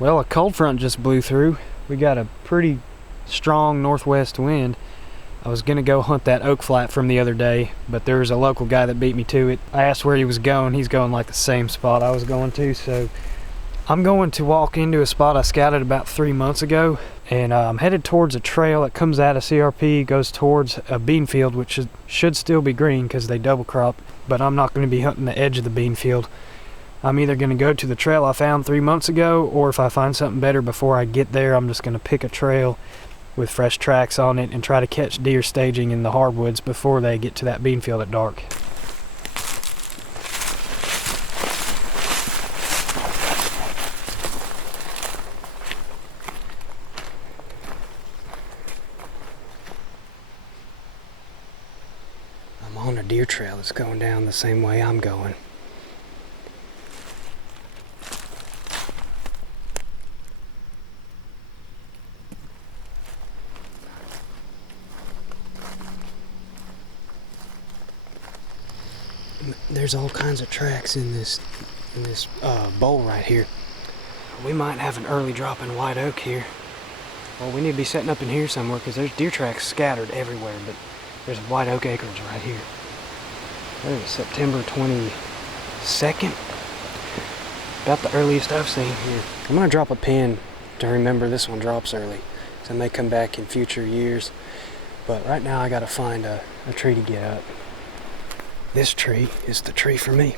Well, a cold front just blew through. We got a pretty strong northwest wind. I was gonna go hunt that oak flat from the other day, but there was a local guy that beat me to it. I asked where he was going. He's going like the same spot I was going to, so I'm going to walk into a spot I scouted about 3 months ago, and I'm headed towards a trail that comes out of CRP, goes towards a bean field, which should still be green because they double crop, but I'm not going to be hunting the edge of the bean field. I'm either going to go to the trail I found 3 months ago, or if I find something better before I get there, I'm just going to pick a trail with fresh tracks on it and try to catch deer staging in the hardwoods before they get to that bean field at dark. I'm on a deer trail that's going down the same way I'm going. There's all kinds of tracks in this bowl right here. We might have an early drop in white oak here. Well, we need to be setting up in here somewhere because there's deer tracks scattered everywhere, but there's white oak acorns right here. There's September 22nd. About the earliest I've seen here. I'm gonna drop a pin to remember this one drops early, so I may come back in future years. But right now I gotta find a tree to get up. This tree is the tree for me.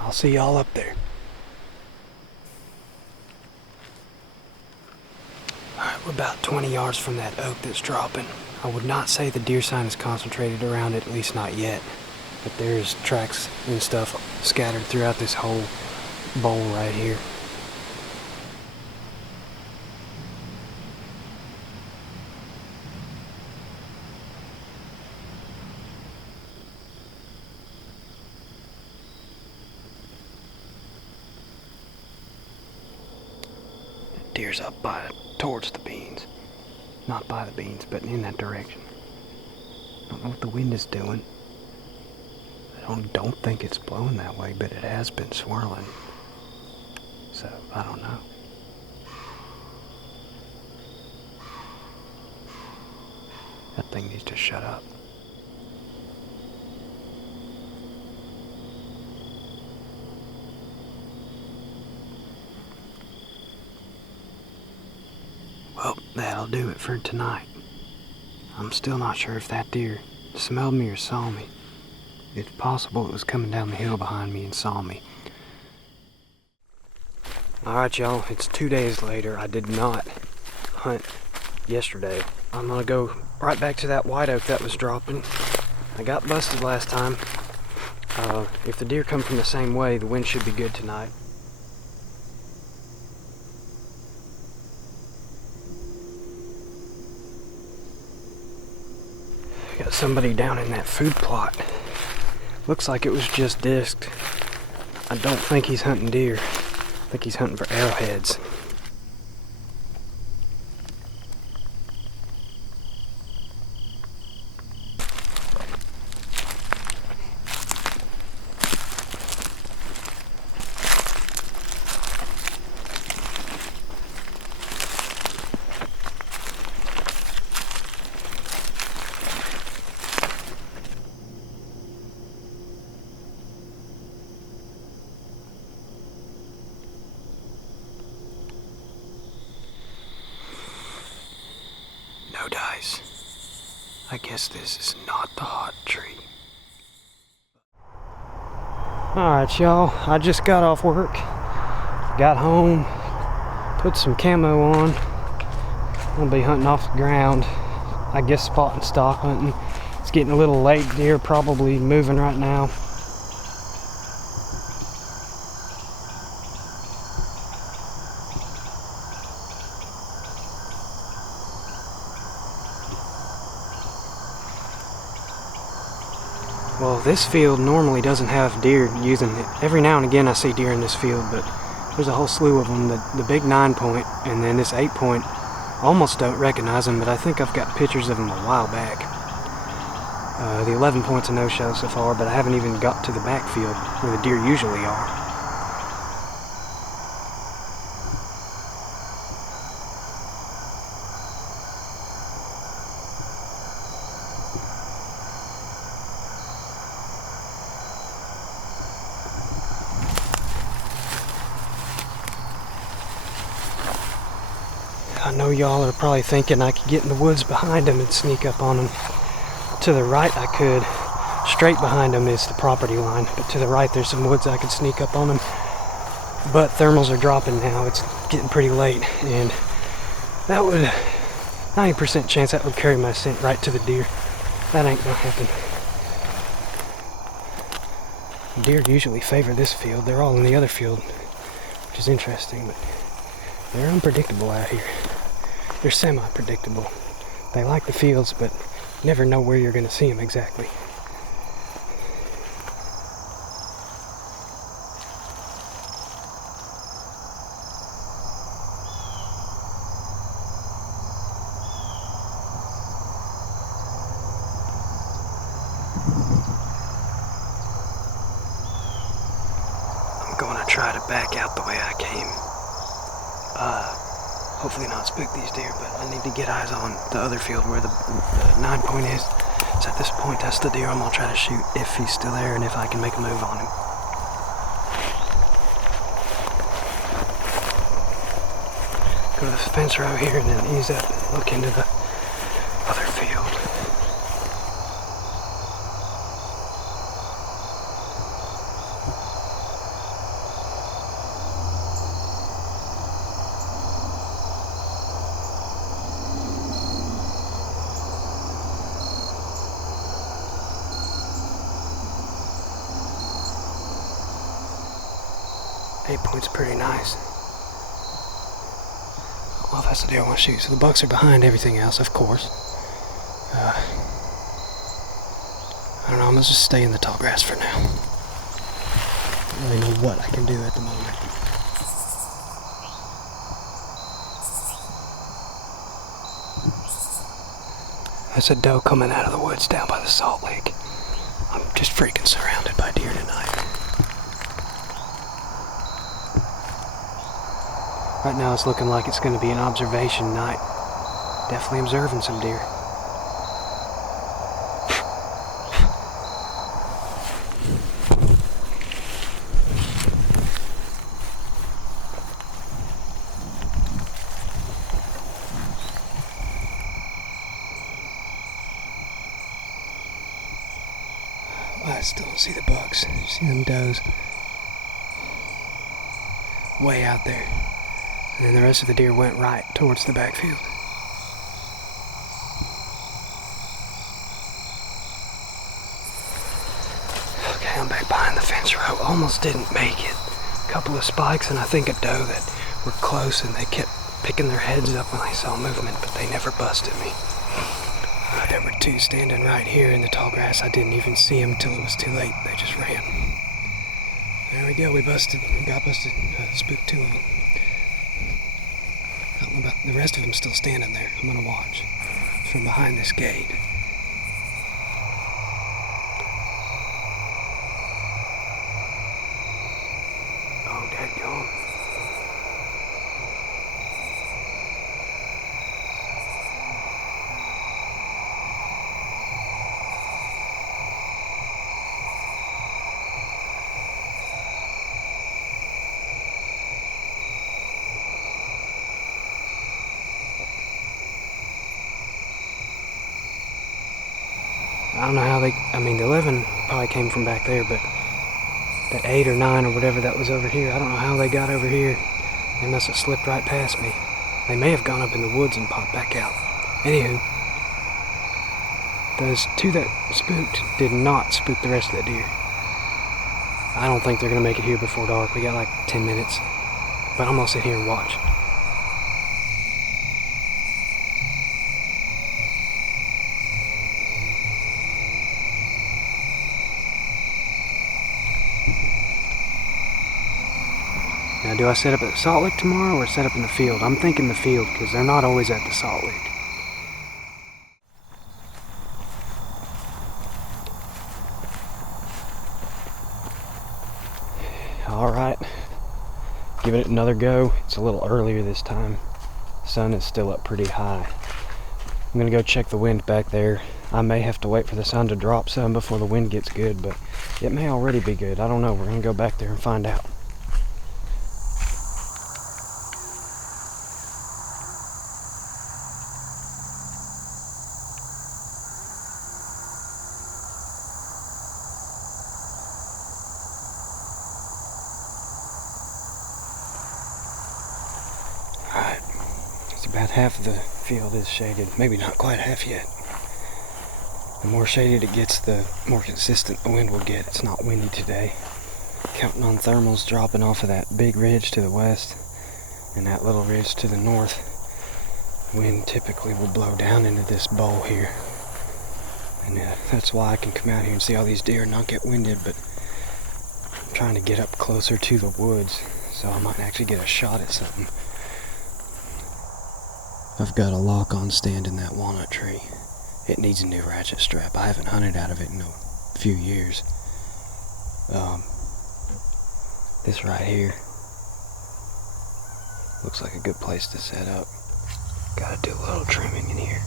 I'll see y'all up there. Alright, we're about 20 yards from that oak that's dropping. I would not say the deer sign is concentrated around it, at least not yet. But there's tracks and stuff scattered throughout this whole bowl right here. Deer's up towards the beans. Not by the beans, but in that direction. I don't know what the wind is doing. I don't think it's blowing that way, but it has been swirling. So, I don't know. That thing needs to shut up. Well, that'll do it for tonight. I'm still not sure if that deer smelled me or saw me. It's possible it was coming down the hill behind me and saw me. Alright y'all, it's 2 days later. I did not hunt yesterday. I'm gonna go right back to that white oak that was dropping. I got busted last time. If the deer come from the same way, the wind should be good tonight. Got somebody down in that food plot. Looks like it was just disked. I don't think he's hunting deer. I think he's hunting for arrowheads. No dice. I guess this is not the hot tree. Alright y'all, I just got off work. Got home, put some camo on. I'm gonna be hunting off the ground. I guess spot and stock hunting. It's getting a little late. Deer probably moving right now. Well, this field normally doesn't have deer using it. Every now and again I see deer in this field, but there's a whole slew of them. The big 9-point and then this 8-point, almost don't recognize them, but I think I've got pictures of them a while back. The 11 point's a no-show so far, but I haven't even got to the backfield where the deer usually are. I know y'all are probably thinking I could get in the woods behind them and sneak up on them. To the right I could. Straight behind them is the property line, but to the right there's some woods I could sneak up on them. But thermals are dropping now. It's getting pretty late, and that would 90% chance that would carry my scent right to the deer. That ain't gonna happen. Deer usually favor this field. They're all in the other field, which is interesting, but they're unpredictable out here. They're semi-predictable. They like the fields, but never know where you're gonna see them exactly. I'm gonna try to back out the way I came. Hopefully not spook these deer, but I need to get eyes on the other field where the 9-point is. So at this point, that's the deer I'm gonna try to shoot if he's still there and if I can make a move on him. Go to the fence row here and then ease up and look into the other field. 8-point's pretty nice. Well, that's the deer I want to shoot. So the bucks are behind everything else, of course. I don't know, I'm gonna just stay in the tall grass for now. I don't really know what I can do at the moment. There's a doe coming out of the woods down by the salt lake. I'm just freaking surrounded by deer tonight. Right now it's looking like it's going to be an observation night. Definitely observing some deer. I still don't see the bucks. I see them does way out there. And then the rest of the deer went right towards the backfield. Okay, I'm back behind the fence row. Almost didn't make it. A couple of spikes and I think a doe that were close, and they kept picking their heads up when they saw movement, but they never busted me. There were two standing right here in the tall grass. I didn't even see them until it was too late. They just ran. There we go. We got busted. Spooked two of them. I don't know about the rest of them still standing there. I'm gonna watch from behind this gate. Oh, dadgone. I don't know how the 11 probably came from back there, but that 8 or 9 or whatever that was over here, I don't know how they got over here. They must have slipped right past me. They may have gone up in the woods and popped back out. Anywho, those two that spooked did not spook the rest of the deer. I don't think they're gonna make it here before dark. We got like 10 minutes, but I'm gonna sit here and watch. Now, do I set up at the Salt Lake tomorrow or set up in the field? I'm thinking the field, because they're not always at the Salt Lake. Alright, giving it another go. It's a little earlier this time. The sun is still up pretty high. I'm gonna go check the wind back there. I may have to wait for the sun to drop some before the wind gets good, but it may already be good. I don't know. We're gonna go back there and find out. about half of the field is shaded. Maybe not quite half yet. The more shaded it gets, the more consistent the wind will get. It's not windy today. Counting on thermals dropping off of that big ridge to the west and that little ridge to the north, wind typically will blow down into this bowl here. And that's why I can come out here and see all these deer and not get winded, but I'm trying to get up closer to the woods so I might actually get a shot at something. I've got a lock-on stand in that walnut tree. It needs a new ratchet strap. I haven't hunted out of it in a few years. This right here looks like a good place to set up. Gotta do a little trimming in here.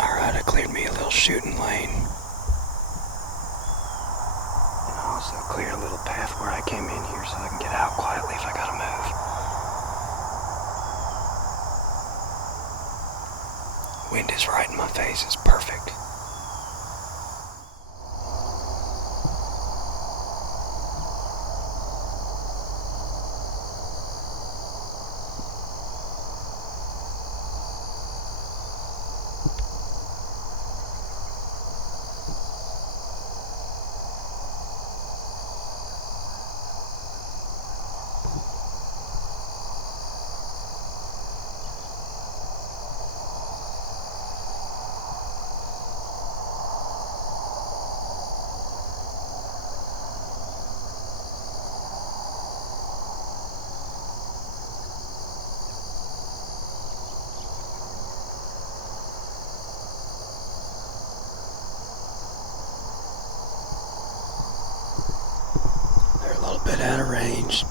Alright, I cleared me a little shooting lane. And I also cleared a little path where I came in here so I can get out quietly if I gotta move. Wind is right in my face, it's perfect. Bit out of range.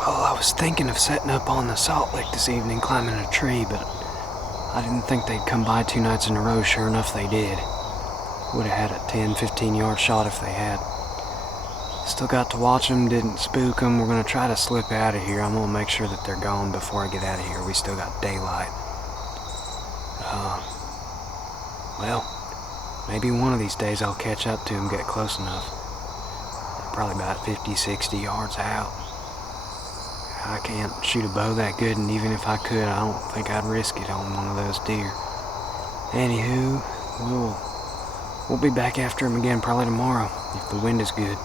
Well, I was thinking of setting up on the Salt Lick this evening, climbing a tree, but I didn't think they'd come by 2 nights in a row. Sure enough, they did. Would have had a 10-15 yard shot if they had. Still got to watch them, didn't spook them. We're going to try to slip out of here. I'm going to make sure that they're gone before I get out of here. We still got daylight. Well, maybe one of these days I'll catch up to them, get close enough. They're probably about 50, 60 yards out. I can't shoot a bow that good, and even if I could, I don't think I'd risk it on one of those deer. Anywho, we'll be back after him again probably tomorrow, if the wind is good.